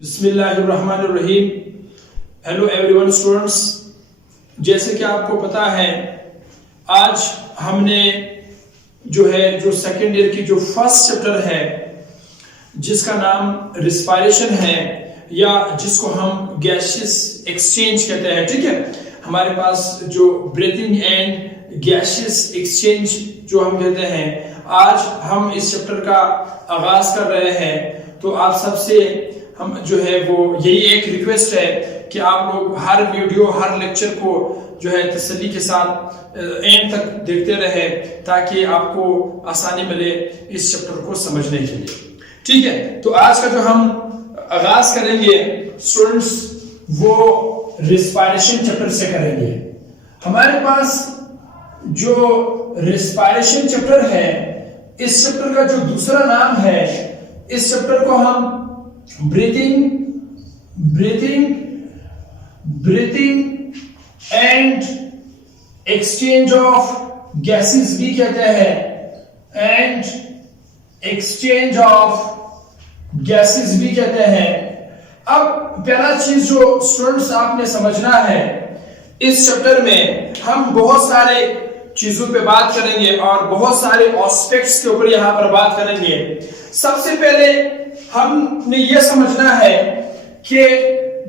बिस्मिल्लाहिर्रहमानिर्रहीम। Hello everyone students, जैसे कि आपको पता है आज हमने जो सेकेंड ईयर की जो फर्स्ट चैप्टर है जिसका नाम रिस्पायरेशन है या जिसको हम गैसियस एक्सचेंज कहते हैं। ठीक है, हमारे पास जो ब्रीथिंग एंड गैसियस एक्सचेंज जो हम कहते हैं, आज हम इस चैप्टर का आगाज कर रहे हैं। तो आप सबसे हम जो है वो यही एक रिक्वेस्ट है कि आप लोग हर वीडियो हर लेक्चर को जो है तसल्ली के साथ एंड तक देखते रहे ताकि आपको आसानी मिले इस चैप्टर को समझने के लिए। ठीक है, तो आज का जो हम आगाज करेंगे स्टूडेंट्स वो रिस्पायरेशन चैप्टर से करेंगे। हमारे पास जो रिस्पायरेशन चैप्टर है, इस चैप्टर का जो दूसरा नाम है, इस चैप्टर को हम breathing and exchange of gases भी कहते हैं, एंड एक्सचेंज ऑफ गैसेस भी कहते हैं। अब पहला चीज जो स्टूडेंट्स आपने समझना है, इस चैप्टर में हम बहुत सारे चीजों पे बात करेंगे और बहुत सारे एस्पेक्ट्स के ऊपर यहां पर बात करेंगे। सबसे पहले हमने यह समझना है कि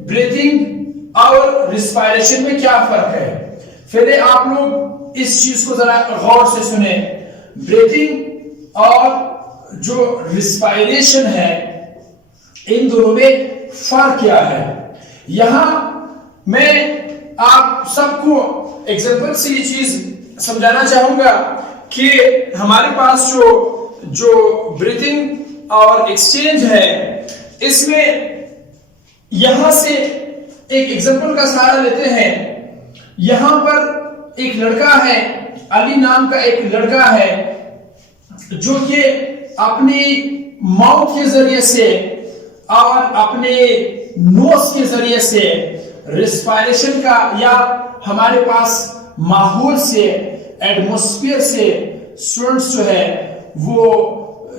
ब्रीथिंग और रिस्पायरेशन में क्या फर्क है। पहले आप लोग इस चीज को जरा गौर से सुने। ब्रीथिंग और जो रिस्पायरेशन है, इन दोनों में फर्क क्या है। यहां मैं आप सबको एग्जांपल से ये चीज समझाना चाहूंगा कि हमारे पास जो ब्रीथिंग और एक्सचेंज है, इसमें यहां से एक एग्जांपल का सहारा लेते हैं। यहां पर एक लड़का है, अली नाम का एक लड़का है, जो कि अपनी माउथ के जरिए से और अपने नोज के जरिए से रिस्पायरेशन का या हमारे पास माहौल से, एटमॉस्फेयर से स्टूडेंट्स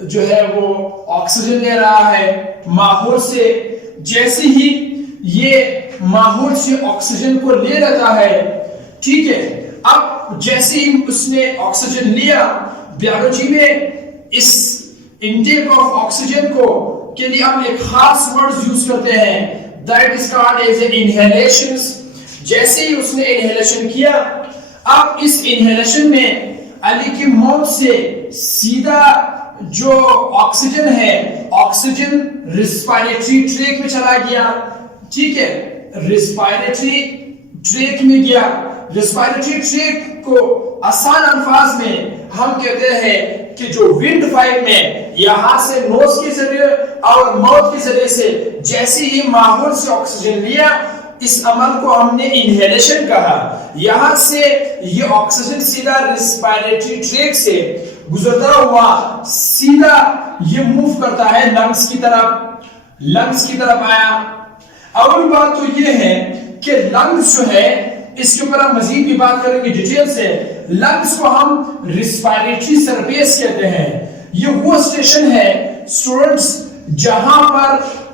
जो है वो ऑक्सीजन ले रहा है माहौल से। जैसे ही ये माहौल से ऑक्सीजन को ले लेता है, ठीक है, अब जैसे ही उसने ऑक्सीजन लिया, बायोलॉजी में इस इनटेक ऑफ ऑक्सीजन को के लिए हम एक खास वर्ड यूज करते हैं, that is called as inhalation. जैसे ही उसने इनहेलेशन किया, अब इस इनहेलेशन में अली की मौत से सीधा जो ऑक्सीजन है, ऑक्सीजन रिस्पायरेटरी ट्रैक में चला गया। ठीक है, रिस्पायरेटरी ट्रैक में गया। रिस्पायरेटरी ट्रैक को आसान अल्फाज में हम कहते हैं कि जो विंड फाइल में यहां से नोज के जरिए और माउथ के जरिए से जैसे ही माहौल से ऑक्सीजन लिया, इस अमल को हमने इनहेलेशन कहा। यहां से ये ऑक्सीजन सीधा रिस्पायरेटरी ट्रैक से गुजरता हुआ सीधा ये मूव करता है लंग्स की तरफ आया। अवल बात तो ये है कि लंग्स जो है, इसके ऊपर हम मजीद भी बात करेंगे डिटेल से। लंग्स को हम रिस्पायरेटरी सरफेस कहते हैं। ये वो स्टेशन है स्टूडेंट्स जहां पर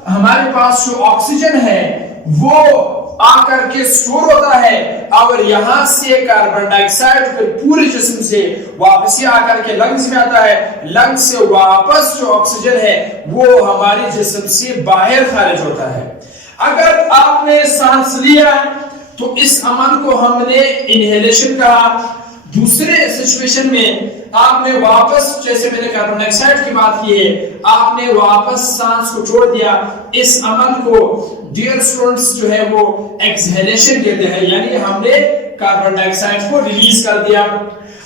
हमारे पास जो ऑक्सीजन है वो आकर के स्टोर होता है और यहां से कार्बन डाइऑक्साइड फिर पूरे जिस्म से वापस आकर के लंग्स में आता है। लंग्स से वापस जो ऑक्सीजन है वो हमारे जिस्म से बाहर खारिज होता है। अगर आपने सांस लिया तो इस अमल को हमने इनहेलेशन कहा। दूसरे सिचुएशन में आपने वापस, जैसे मैंने कार्बन डाइऑक्साइड की बात की है, आपने वापस सांस को छोड़ दिया, इस अमल को डियर स्टूडेंट्स जो है वो एक्सहेलेशन कहते हैं, यानी हमने कार्बन डाइऑक्साइड को रिलीज कर दिया।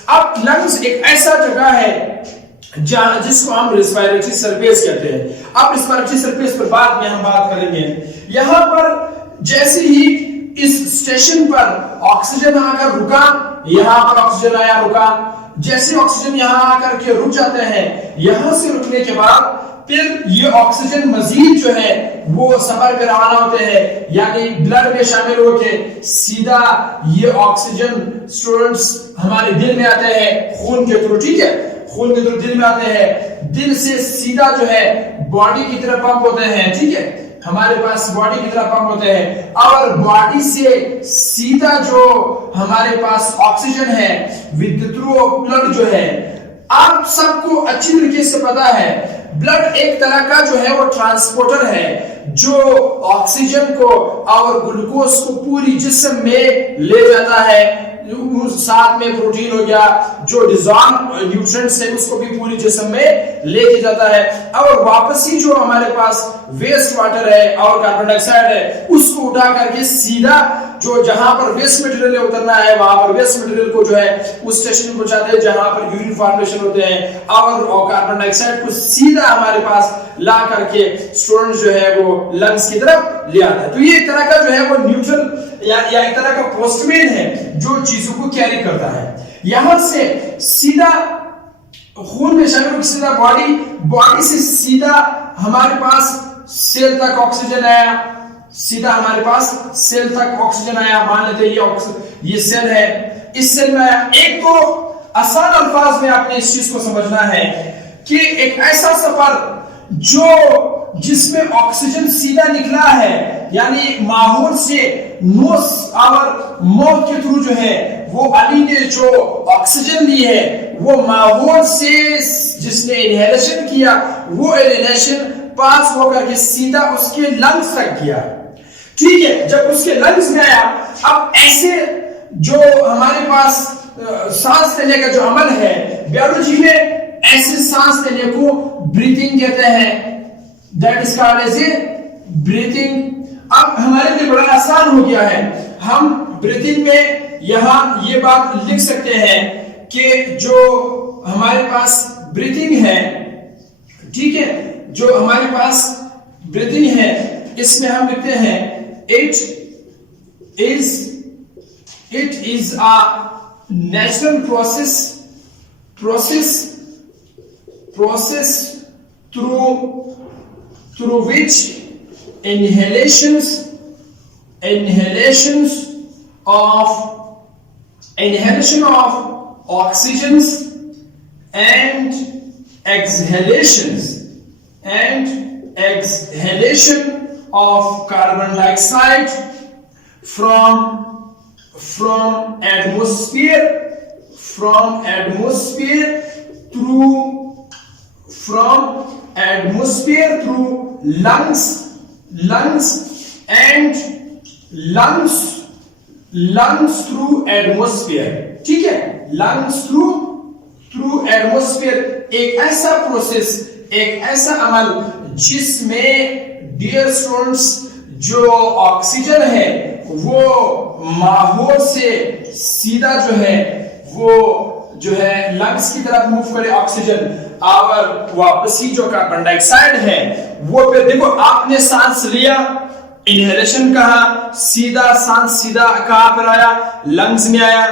अब लंग्स एक ऐसा जगह है जिसको हम रिस्पायरेटरी सरफेस कहते हैं। अब रिस्पायरेटरी सरफेस पर बाद में हम बात करेंगे। यहां पर जैसे ही इस स्टेशन पर ऑक्सीजन आकर रुका, यहां पर ऑक्सीजन आया रुका, जैसे ऑक्सीजन यहां आकर के रुक जाते हैं, यहां से रुकने के बाद फिर ये ऑक्सीजन मजीद जो है वो सफर पे रवाना होते हैं, यानी ब्लड में शामिल होके सीधा ये ऑक्सीजन स्टूडेंट्स हमारे दिल में आते हैं खून के थ्रू। ठीक है, खून के थ्रू दिल में आते हैं, दिल से सीधा जो है बॉडी की तरफ पंप होते हैं। ठीक है, हमारे पास बॉडी की तरफ पंप होते हैं और बॉडी से सीधा जो हमारे पास ऑक्सीजन है विद थ्रू ब्लड जो है, आप सबको अच्छी तरीके से पता है ब्लड एक तरह का जो है वो ट्रांसपोर्टर है जो ऑक्सीजन को और ग्लूकोज को पूरी जिस्म में ले जाता है। साथ में प्रोटीन हो गया, जो डिजॉल्व न्यूट्रिएंट्स है उसको भी पूरी जिस्म में लेके जाता है और वापस ही जो हमारे पास वेस्ट वाटर है और कार्बन डाइऑक्साइड है उसको उठा करके सीधा जो जहां पर वेस्ट मटेरियल उतरना है वहां पर वेस्ट मटेरियल को जो है उस स्टेशन पर पहुंचाते हैं जहां पर यूरिन फॉर्मेशन होते हैं और कार्बन डाइऑक्साइड को सीधा हमारे पास ला करके स्टूडेंट जो है वो लंग्स की तरफ ले आता है। तो ये एक तरह का जो है वो न्यूट्रल या एक तरह का पोस्टमैन है जो चीजों को कैरी करता है। यहां से सीधा खून में शामिल सीधा बॉडी से सीधा हमारे पास सेल तक ऑक्सीजन आया, सीधा हमारे पास सेल तक ऑक्सीजन आया। मान लेते हैं ये सेल है, इस सेल में आया। एक तो आसान अल्फाज में आपने इस चीज को समझना है कि एक ऐसा सफर जिसमें ऑक्सीजन सीधा निकला है, यानी माहौल से नोज और माउथ के थ्रू जो है वो अली ने जो ऑक्सीजन ली है वो माहौल से जिसने इनहेलेशन किया वो इनहेलेशन पास होकर के सीधा उसके लंग्स तक गया। ठीक है, जब उसके लंग्स में आया, अब ऐसे जो हमारे पास सांस लेने का जो अमल है बायोलॉजी में, ऐसे सांस लेने को ब्रीथिंग कहते हैं। That is called as a breathing. अब हमारे लिए बड़ा आसान हो गया है, हम ब्रीथिंग में यहां ये बात लिख सकते हैं कि जो हमारे पास ब्रीथिंग है, ठीक है, जो हमारे पास ब्रीथिंग है इसमें हम लिखते हैं it is a natural process through which inhalations of oxygens and exhalation of carbon dioxide from atmosphere through lungs through atmosphere। ठीक है, lungs through atmosphere एक ऐसा प्रोसेस, एक ऐसा अमल जिसमें डियर स्टूडेंट्स जो ऑक्सीजन है वो माहौल से सीधा जो है वो जो है लंग्स की तरफ मूव करे ऑक्सीजन, और वापस ही जो कार्बन डाइऑक्साइड है वो पे देखो आपने सांस लिया, इनहेलेशन कहा, सीधा सांस सीधा कहां पर आया, लंग्स में आया।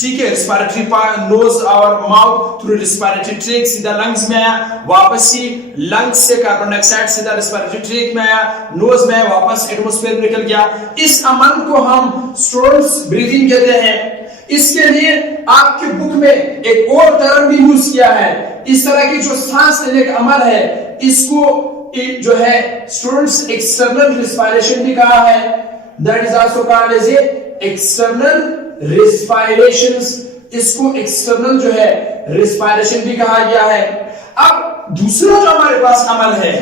ठीक है, रेस्पिरेटरी नोज और माउथ थ्रू रेस्पिरेटरी ट्रैक सीधा लंग्स में आया, वापस ही लंग्स से कार्बन डाइऑक्साइड सीधा रेस्पिरेटरी ट्रैक में आया, नोज में वापस एटमॉस्फेयर में निकल गया। इस अमल को हम स्टूडेंट्स ब्रीथिंग कहते हैं। इसके लिए आपके बुक में एक और टर्म भी यूज किया है। इस तरह की जो सांस लेने का अमल है इसको जो है स्टूडेंट्स एक्सटर्नल रिस्पायरेशन भी कहा है। That is also called as external respirations. इसको एक्सटर्नल जो है रिस्पायरेशन भी कहा गया है। अब दूसरा जो हमारे पास अमल है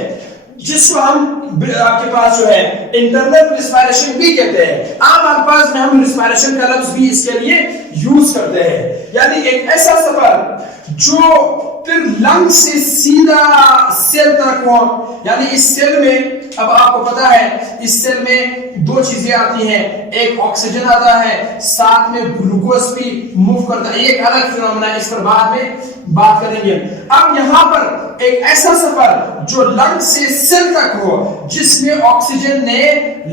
जिसको हम आपके पास जो है इंटरनल रिस्पायरेशन भी कहते हैं। आम अल्फाज में हम रिस्पायरेशन का लफ्ज भी इसके लिए यूज करते हैं, यानी एक ऐसा सफर जो फिर लंग से सीधा सेल तक हो। यानी इस सेल में, अब आपको पता है इस सेल में दो चीजें आती हैं, एक ऑक्सीजन आता है, साथ में ग्लूकोज भी मूव करता है। एक अलग फिनोमेना, इस पर बाद में बात करेंगे। अब यहां पर एक ऐसा सफर जो लंग से सेल तक हो जिसमें ऑक्सीजन ने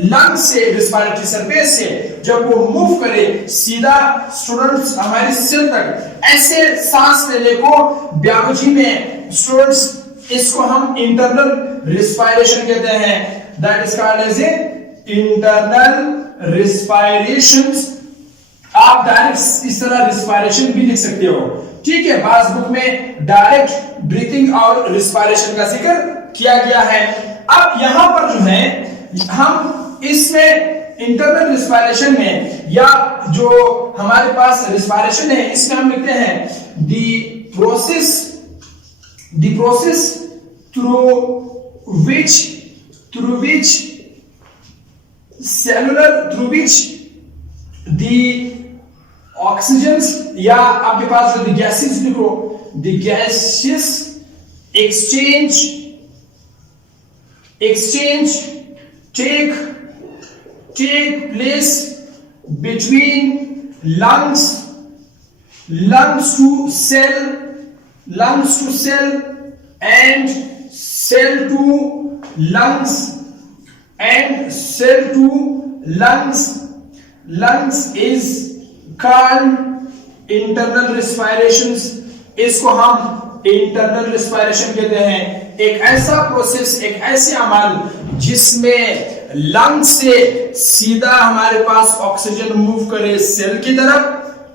लंग से रेस्पिरेटरी सरफेस से जब वो मूव करे सीधा स्टूडेंट्स हमारे सेल तक, ऐसे सांस लेने को बायोलॉजी में स्टूडेंट्स इसको हम इंटरनल रिस्पायरेशन कहते हैं। That is called as internal respiration. आप डायरेक्ट इस तरह रिस्पायरेशन भी लिख सकते हो। ठीक है, बाज बुक में डायरेक्ट ब्रीथिंग और रिस्पायरेशन का जिक्र किया गया है। अब यहां पर जो है हम इसमें इंटरनल रिस्पायरेशन में या जो हमारे पास रिस्पायरेशन है इसमें हम लिखते हैं the process through which the oxygens या आपके पास जो गैसेस लिखो the gases exchange take place between lungs to cell and cell to lungs is called internal respirations। इसको हम इंटरनल रिस्पायरेशन कहते हैं। एक ऐसा प्रोसेस, एक ऐसे अमल जिसमें लंग से सीधा हमारे पास ऑक्सीजन मूव करे सेल की तरफ,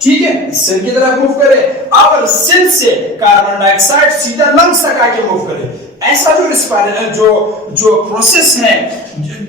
ठीक है, सेल की तरफ मूव करे, और सेल से कार्बन डाइऑक्साइड सीधा लंग्स तक आके मूव करे। ऐसा जो रिस्पायरेशन जो प्रोसेस है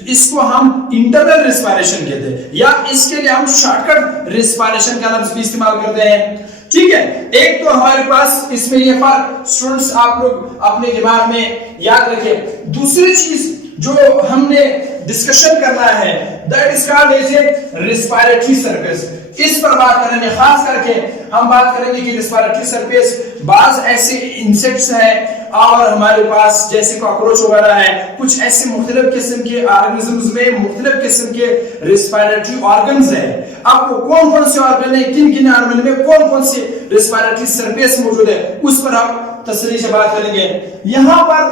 इसको हम इंटरनल रिस्पायरेशन कहते हैं, या इसके लिए हम शॉर्टकट रिस्पायरेशन का लफ्ज भी इस्तेमाल करते हैं, ठीक है। एक तो हमारे पास इसमें ये फर्क स्टूडेंट्स आप लोग अपने दिमाग में याद रखिए। दूसरी चीज जो हमने डिस्कशन करना है that is called as a respiratory surface. इस पर बात करेंगे, खास करके हम बात करेंगे कि रिस्पायरेटरी सरफेस बाज ऐसे इंसेक्ट्स हैं और हमारे पास जैसे कॉकरोच वगैरह है, कुछ ऐसे मुख्तलिफ किस्म के ऑर्गेनिजम्स में मुख्तलिफ किस्म के रिस्पायरेटरी ऑर्गन्स हैं। अब वो कौन कौन से ऑर्गन है, किन किन ऑर्गन में कौन कौन से रिस्पायरेटरी सरफेस मौजूद है, उस पर हम तसल्ली से बात करेंगे। यहां पर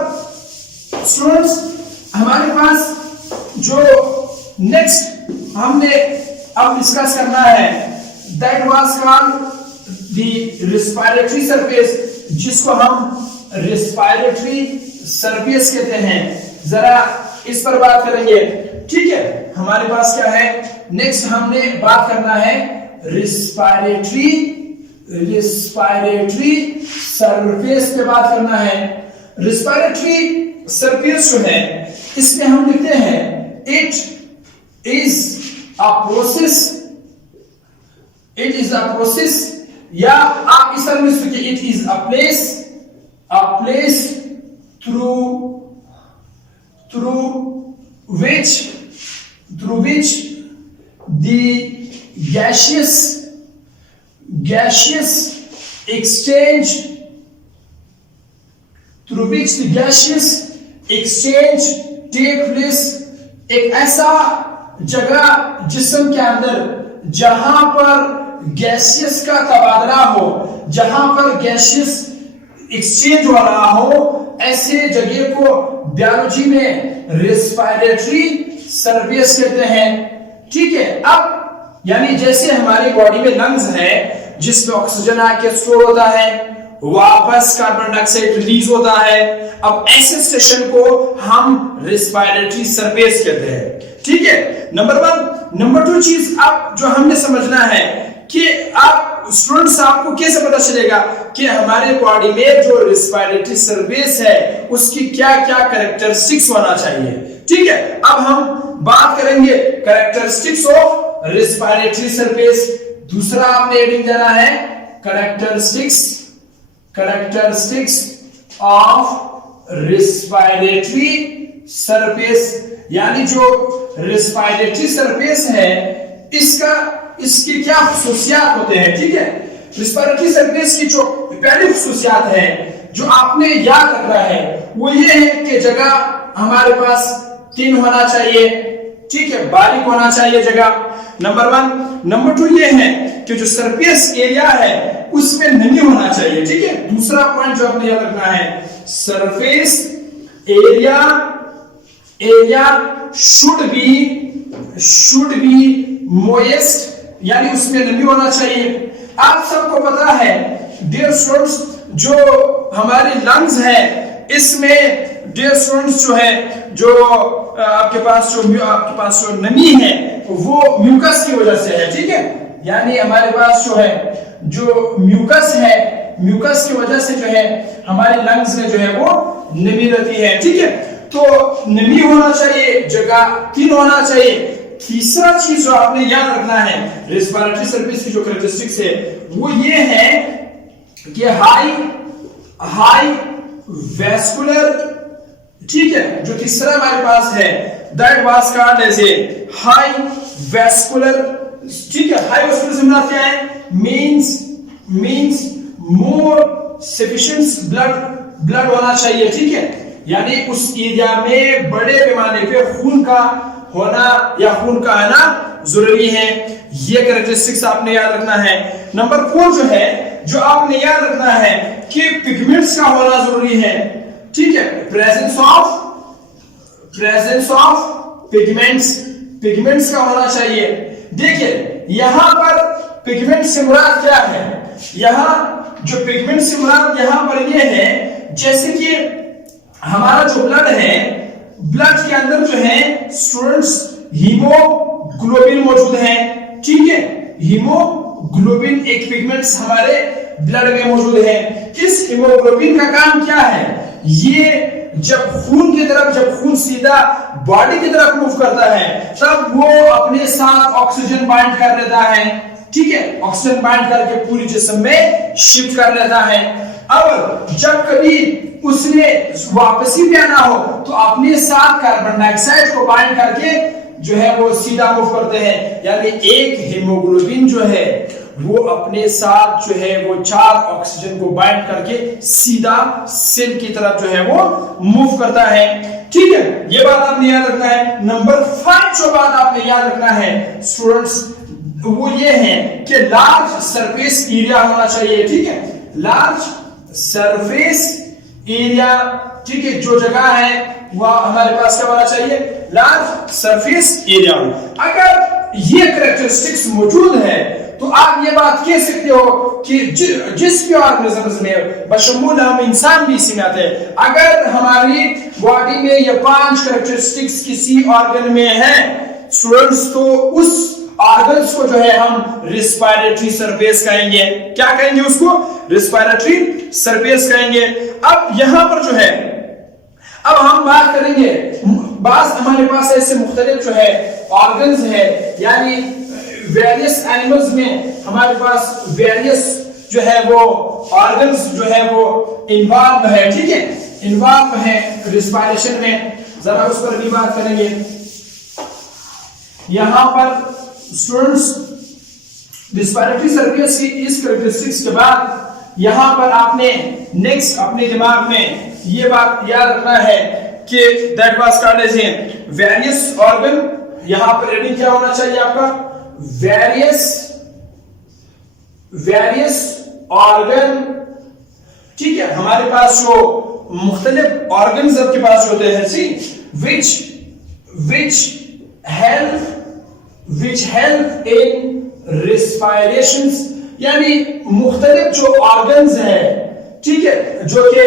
स्टूडेंट्स हमारे पास जो नेक्स्ट हमने अब डिस्कस करना है that was called the respiratory surface, जिसको हम रिस्पायरेटरी सरफेस कहते हैं। जरा इस पर बात करेंगे, ठीक है। हमारे पास क्या है, नेक्स्ट हमने बात करना है रिस्पायरेटरी सरफेस पे बात करना है। रिस्पायरेटरी सरफेस जो है इसमें हम लिखते हैं इट इज अ प्रोसेस, या आप इस तरह में सोचिए it is a place through which the gaseous exchange take place। एक ऐसा जगह जिस्म के अंदर जहां पर गैसियस का तबादला हो, जहां पर गैसियस एक्सचेंज हो रहा हो, ऐसे जगह को बायोलॉजी में रिस्पायरेटरी सरफेस कहते हैं, ठीक है। अब यानी जैसे हमारी बॉडी में लंग्स है जिसमें ऑक्सीजन आके स्टोर होता है, वापस कार्बन डाइऑक्साइड रिलीज होता है, अब ऐसे सेशन को हम रिस्पायरेटरी सरफेस कहते हैं, ठीक है। नंबर 1। नंबर 2 चीज अब जो हमने समझना है कि आप स्टूडेंट्स आपको कैसे पता चलेगा कि हमारे बॉडी में जो रिस्पायरेटरी सरफेस है उसकी क्या क्या कैरेक्टरिस्टिक्स होना चाहिए, ठीक है। अब हम बात करेंगे कैरेक्टरिस्टिक्स ऑफ रिस्पायरेटरी सरफेस। दूसरा आपने हेडिंग देना है कैरेक्टरिस्टिक्स ऑफ रिस्पायरेटरी सरफेस, यानी जो रिस्पायरेटरी सरफेस है इसकी क्या खुसूसियात होते हैं, ठीक है। रिस्पायरेटरी सरफेस की जो पहली खुसूसियात है जो आपने याद रखना है वो ये है कि जगह हमारे पास 3 होना चाहिए, ठीक है, बारीक होना चाहिए जगह, नंबर 1। नंबर 2 ये है कि जो सरफेस एरिया है उसमें नमी होना चाहिए, ठीक है। दूसरा पॉइंट जो आपने याद रखना है surface area should be moist, यानी उसमें नमी होना चाहिए। आप सबको पता है डियर स्टूडेंट्स जो हमारी लंग्स है इसमें डियर स्टूडेंट्स जो है जो आपके पास जो नमी है वो म्यूकस की वजह से है, ठीक है। यानी हमारे पास जो है जो म्यूकस है, म्यूकस की वजह से जो है हमारे लंग्स में जो है वो नमी रहती है, ठीक है। तो नमी होना चाहिए, जगह थिन होना चाहिए। तीसरा चीज जो आपने याद रखना है रेस्पिरेटरी सरफेस की जो कैरेक्टरिस्टिक्स है वो ये है कि हाई वैस्कुलर, ठीक है, जो तीसरा हमारे पास है that was called as a high vascular, ठीक है। हाई वैस्कुलर से मतलब क्या है, मींस मोर सफिशिएंट ब्लड होना चाहिए, ठीक है, यानी उस एरिया में बड़े पैमाने पे खून का होना या खून का आना जरूरी है। ये कैरेक्टरिस्टिक्स आपने याद रखना है। नंबर 4 जो है, जो आपने याद रखना है कि पिगमेंट्स का होना जरूरी है, ठीक है, प्रेजेंस ऑफ पिगमेंट्स का होना चाहिए। देखिए यहां पर पिगमेंट से मुराद क्या है, यहां जो पिगमेंट से मुराद यहां पर ये है जैसे कि हमारा जो ब्लड है, ब्लड के अंदर जो है स्टूडेंट्स हीमोग्लोबिन मौजूद है, ठीक है, हीमोग्लोबिन एक पिगमेंट्स हमारे ब्लड में मौजूद है। इस हीमोग्लोबिन का काम क्या है, ये जब खून सीधा बॉडी की तरफ मूव करता है तब वो अपने साथ ऑक्सीजन बाइंड कर लेता है, ठीक है, ऑक्सीजन बाइंड करके पूरी जिस्म में शिफ्ट कर लेता है। अब जब कभी उसने वापसी पे आना हो तो अपने साथ कार्बन डाइऑक्साइड को बाइंड करके जो है वो सीधा मूव करते हैं, यानी एक हीमोग्लोबिन जो है वो अपने साथ जो है वो 4 ऑक्सीजन को बाइंड करके सीधा सेल की तरफ जो है वो मूव करता है, ठीक है। ये बात आपने याद रखना है। नंबर 5 जो बात आपने याद रखना है स्टूडेंट्स वो ये है कि लार्ज सरफेस एरिया होना चाहिए, ठीक है, लार्ज सरफेस एरिया, ठीक है, जो जगह है वह हमारे पास क्या होना चाहिए, लार्ज सरफेस एरिया। अगर ये कैरेक्टरिस्टिक्स मौजूद है तो आप ये बात कह सकते हो कि जिस भी ऑर्गेनिज्म्स में बशमूल हम इंसान भी इसी में आते हैं, अगर हमारी बॉडी में ये 5 कैरेक्टरिस्टिक्स किसी ऑर्गन में है स्टूडेंट्स तो उस ऑर्गन्स को जो है हम रेस्पिरेटरी सरफेस कहेंगे। क्या कहेंगे उसको, रेस्पिरेटरी सरफेस कहेंगे। अब यहां पर जो है अब हम बात करेंगे, बास हमारे पास ऐसे मुख्तलिफ जो है ऑर्गन्स है, यानी वेरियस एनिमल्स में हमारे पास वेरियस जो है वो ऑर्गन्स जो है वो इन्वॉल्व है, ठीक है, इन्वॉल्व है रेस्पिरेशन में, जरा उस पर भी बात करेंगे। यहां पर स्टूडेंट्स रेस्पिरेटरी सरफेस की इस कैरेक्टरिस्टिक्स के बाद यहां पर आपने नेक्स्ट अपने दिमाग में ये बात याद रखना है कि that was called as various organ. यहां पर रीडिंग क्या होना चाहिए आपका, वेरियस ऑर्गन, ठीक है। हमारे पास जो मुख्तलिफ ऑर्गन्स आपके पास होते हैं, सी which help in respirations, यानी मुख्तलिफ जो ऑर्गन्स है, ठीक है, जो कि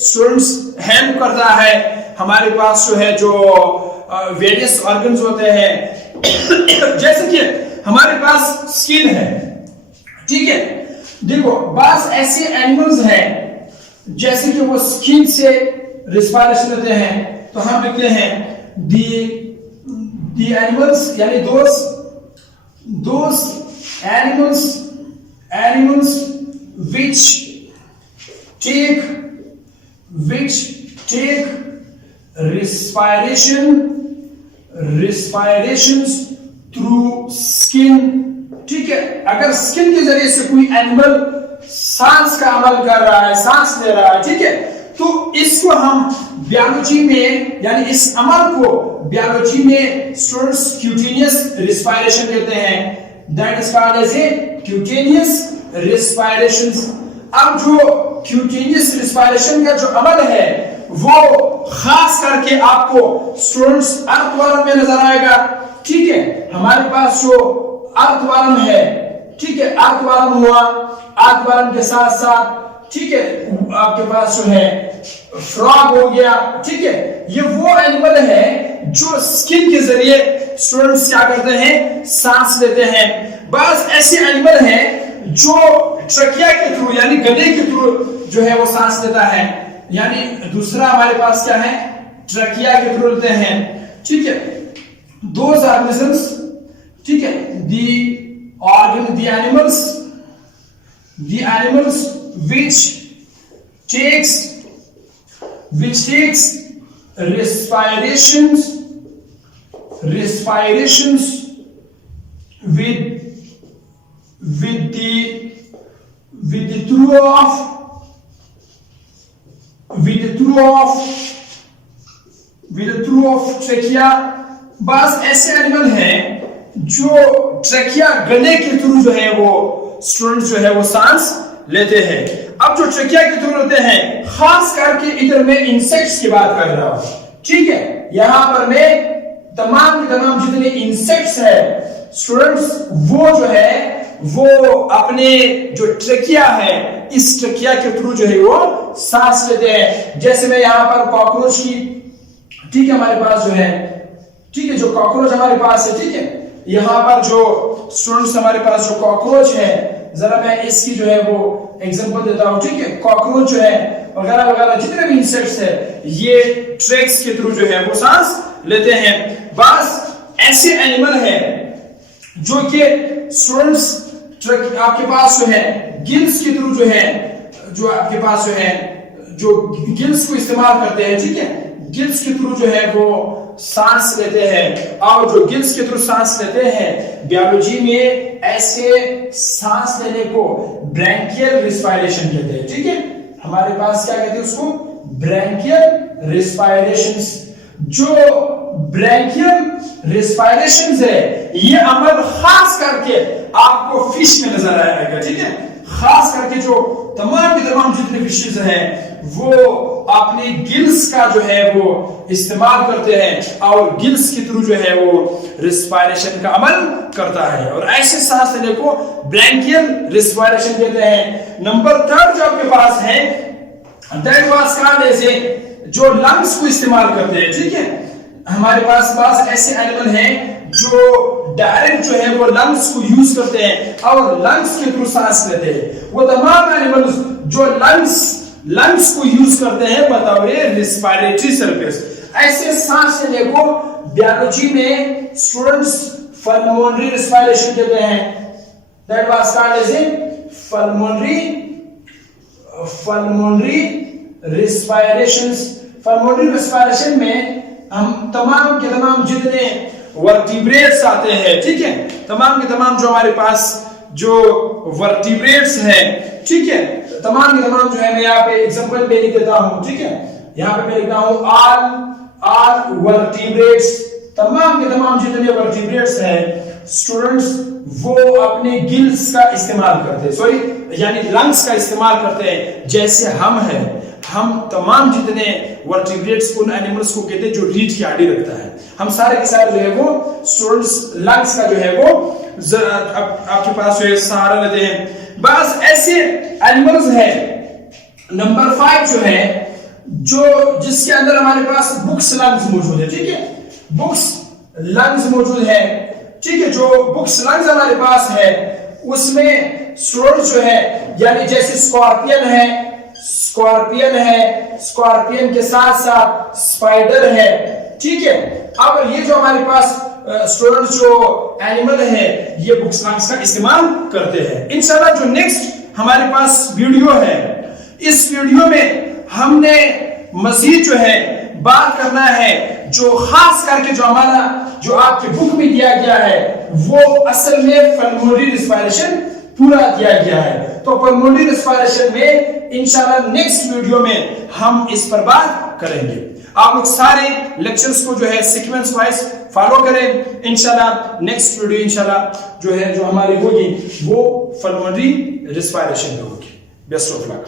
स्टूडेंट्स हेल्प करता है। हमारे पास जो है जो वेरियस ऑर्गन्स होते हैं जैसे कि हमारे पास स्किन है, ठीक है, देखो बास ऐसे एनिमल्स हैं जैसे कि वो स्किन से रिस्पायरेशन लेते हैं, तो हम लिखते हैं the animals, यानी those animals which take respirations through skin, ठीक है। अगर स्किन के जरिए से कोई एनिमल सांस का अमल कर रहा है, सांस ले रहा है, ठीक है, तो इसको हम बायोलॉजी में, यानी इस अमल को बायोलॉजी में स्टूडेंट्स क्यूटेनियस रिस्पायरेशन कहते हैं। That is called as a cutaneous respirations. अब जो क्यूटेनियस रिस्पायरेशन का जो अमल है वो खास करके आपको स्टूडेंट्स अर्थवर्म में नजर आएगा, ठीक है। हमारे पास जो अर्थवर्म है, ठीक है, अर्थवर्म हुआ, अर्थवर्म के साथ साथ, ठीक है, आपके पास जो है फ्रॉग हो गया, ठीक है, ये वो एनिमल है जो स्किन के जरिए स्टूडेंट्स क्या करते हैं, सांस लेते हैं। बस ऐसे एनिमल हैं जो ट्रकिया के थ्रू, यानी गले के थ्रू जो है वो सांस लेता है। यानी दूसरा हमारे पास क्या है, ट्रकिया के थ्रू लेते हैं, ठीक है। दोज ऑर्गेनिजम्स, ठीक है, the animals which takes respirations with the through of trachea। बस ऐसे एनिमल हैं जो ट्रकिया गले के थ्रू जो है वो स्टूडेंट जो है वो सांस लेते हैं। अब जो ट्रकिया के थ्रू लेते हैं, खास करके इधर मैं इंसेक्ट्स की बात कर रहा हूं, ठीक है। यहां पर मैं तमाम के तमाम जितने इंसेक्ट्स है स्टूडेंट्स, वो जो है वो अपने जो ट्रकिया है, इस ट्रकिया के थ्रू जो है वो सांस लेते हैं। जैसे मैं यहां पर कॉकरोच की, ठीक है, हमारे पास जो है, ठीक है, जो कॉकरोच हमारे पास है, ठीक है, यहां पर जो स्टूडेंट्स हमारे पास जो कॉकरोच है, जरा मैं इसकी जो है वो एग्जांपल देता हूं, ठीक है। कॉकरोच जो है वगैरह वगैरह जितने भी इंसेक्ट्स है, ये ट्रैक्स के थ्रू जो है वो सांस लेते हैं। बस ऐसे एनिमल है जो कि स्टूडेंट्स आपके पास जो है गिल्स के थ्रू जो है, जो आपके पास जो है जो गिल्स को इस्तेमाल करते हैं, ठीक है, गिल्स के थ्रू जो है वो सांस लेते हैं। और जो गिल्स के थ्रू सांस लेते हैं, बायोलॉजी में ऐसे सांस लेने को ब्रैंकियल रिस्पायरेशन कहते हैं, ठीक है। हमारे पास क्या कहते हैं उसको, ब्रैंकियल रिस्पायरेशंस। जो ब्रैंकियल रिस्पायरेशंस है, ये अमल खास करके आपको फिश में नजर आएगा, ठीक है। खास करके जो तमाम के तमाम जितने फिशेस हैं वो अपने गिल्स का जो है वो इस्तेमाल करते हैं और गिल्स के थ्रू जो है वो रिस्पायरेशन का अमल करता है, और ऐसे सांस लेने को ब्रैंकियल रिस्पायरेशन कहते हैं। नंबर 3 जो आपके पास है, दैट वाज कॉल्ड एज जो लंग्स को इस्तेमाल करते हैं, ठीक है। हमारे पास ऐसे एनिमल हैं जो डायरेक्ट जो है वो लंग्स को यूज करते हैं और लंग्स के थ्रू सांस लेते हैं। वो तमाम एनिमल्स जो लंग्स को यूज करते हैं बतौर रिस्पायरेटरी सर्विस। ऐसे सांस लेने को बायोलॉजी में स्टूडेंट्स पल्मोनरी रिस्पायरेशन कहते हैं। That was called as pulmonary respirations. Pulmonary respiration में हम तमाम के तमाम जितने वर्टिब्रेट्स आते हैं, ठीक है, तमाम के तमाम जो हमारे पास जो वर्टिब्रेट्स हैं, ठीक है, तमाम के तमाम जो है मैं यहाँ पे एग्जांपल में लिख देता हूं, ठीक है। यहाँ पे मैं लिखता हूं ऑल वर्टिब्रेट्स। तमाम के तमाम जितने वर्टिब्रेट्स हैं स्टूडेंट्स, वो अपने गिल्स का इस्तेमाल करते हैं, सॉरी यानी लंग्स का इस्तेमाल करते हैं। जैसे हम हैं, हम तमाम जितने वर्टिब्रेट्स उन एनिमल्स को कहते हैं जो रीढ़ की हड्डी रखता है। हम सारे के सारे जो है वो स्टूडेंट्स लंग्स का जो है वो आपके पास जो है सहारा लेते हैं। बस ऐसे एनिमल्स है। नंबर 5 जो है जो जिसके अंदर हमारे पास बुक्स लंग्स मौजूद है, ठीक है, बुक्स लंग्स मौजूद है, ठीक है। जो बुक्स लंग्स हमारे पास है उसमें स्टूडेंट्स जो है यानी जैसे स्कॉर्पियन के साथ साथ स्पाइडर है, ठीक है। अब ये जो हमारे पास स्टूडेंट्स जो एनिमल है ये बुक्स लंग्स का इस्तेमाल करते हैं। इंशाल्लाह जो नेक्स्ट हमारे पास वीडियो है, इस वीडियो में हमने मजीद जो है बात करना है जो खास करके जो हमारा जो आपके बुक में दिया गया है वो असल में पल्मोनरी रिस्पायरेशन पूरा दिया गया है। तो पल्मोनरी रिस्पायरेशन में इंशाल्लाह नेक्स्ट वीडियो में हम इस पर बात करेंगे। आप लोग सारे लेक्चर्स को जो है सीक्वेंस वाइज फॉलो करें। इंशाल्लाह नेक्स्ट वीडियो इंशाल्लाह जो है जो हमारी होगी वो पल्मोनरी रिस्पायरेशन में होगी। Best of luck.